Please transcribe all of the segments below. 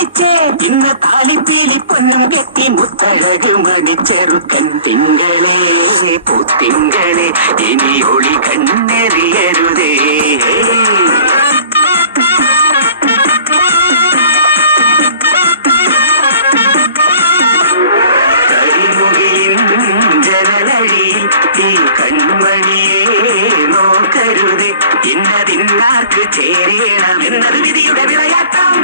കെട്ടിച്ചേ ഇന്ന് താലിപ്പീലി പൊന്നും കെട്ടി മുത്തഴക് മണിച്ചെറുക്കൻ തിങ്കളേ പൂത്തിങ്കളെ ഇനി ഒളി കണ്ണെറിയരുതേ ഈ കൺമണിയെ നോക്കരുതേ ഇന്നതിന്നാർക്ക് ചേരണം എന്നത് വിധിയുടെ വിളയാട്ടം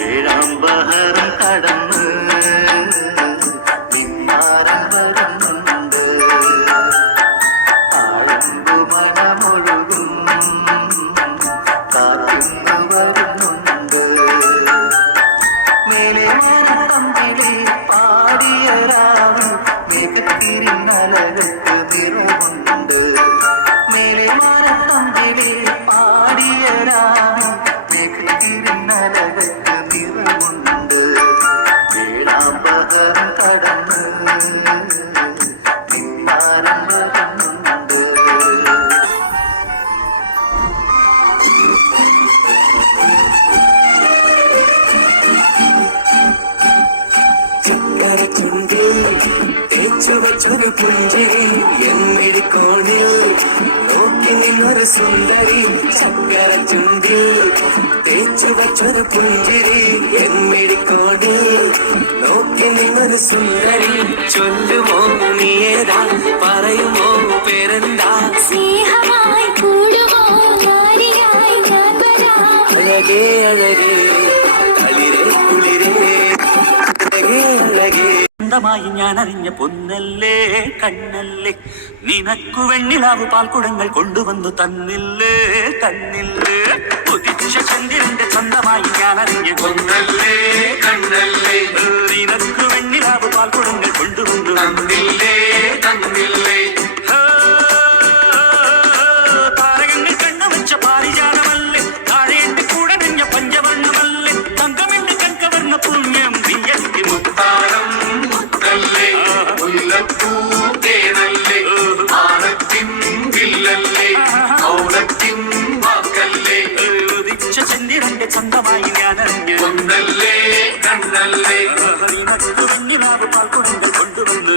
ഏഴാം ബഹറും കടന്ന് നിന്നാരം വരുന്നുണ്ട് ആഴമ്പു മനമൊഴുകും കാത്തിന്ന് വരുന്നുണ്ട് മേലെ തമ്പിലെ പാടിയ രാവൺ മികത്തിരിന്നലകൾക്ക് നിറമുണ്ട് മേലെ തമ്പിലെ പാടിയ രാവൺ മികത്തിരിന്നലകൾക്ക് നിറമുണ്ട് ഏഴാം ബഹറും കടന്ന് നിന്നാരം വരുന്നുണ്ട് ചുവച്ചൊരു പുഞ്ചിരി എമ്മിടിക്കോണിൽ നോക്കി നിന്നൊരു സുന്ദരി ചക്കര ചുണ്ടിൽ തേച്ചുവച്ചൊരു പുഞ്ചിരി എമ്മിടിക്കോണിൽ നോക്കി നിന്നൊരു സുന്ദരി ചൊല്ലുമോ നീയേതാ പറയുമോ പേരെന്താ സ്നേഹമായി കൂടുമോ അഴകേ അഴകേ തളിരേ കുളിരേ അഴകേ അഴകേ സ്വന്തമായി ഞാൻ അറിഞ്ഞ പൊന്നല്ലേ കണ്ണല്ലേ നിനക്കു വെണ്ണിലാവു പാൽക്കുടങ്ങൾ കൊണ്ടുവന്നു തന്നില്ലേ തന്നില്ലേ ഉദിച്ച ചന്ദ്രന്റെ സ്വന്തമായി ഞാൻ അറിഞ്ഞ പൊന്നല്ലേ കണ്ണല്ലേ നിനക്കു വെണ്ണിലാവു പാൽക്കുടങ്ങൾ കൊണ്ടുവന്നു തന്നില്ലേ തന്നില്ലേ താരകങ്ങൾ കണ്ണുവച്ച പാരിജാതമല്ലേ താഴേണ്ടി കൂടെ നഞ്ഞ പഞ്ചവർണ്ണമല്ലേ തങ്കമെന്ന് കൺകവർണ്ണ പുണ്യം വിയത്തി മുത്താരം ചന്ദ്രന്റെ സ്വന്തമായി ഞാൻ ഒന്നല്ലേ കണ്ണല്ലേ പാൽക്കുടങ്ങൾ കൊണ്ടുവന്നു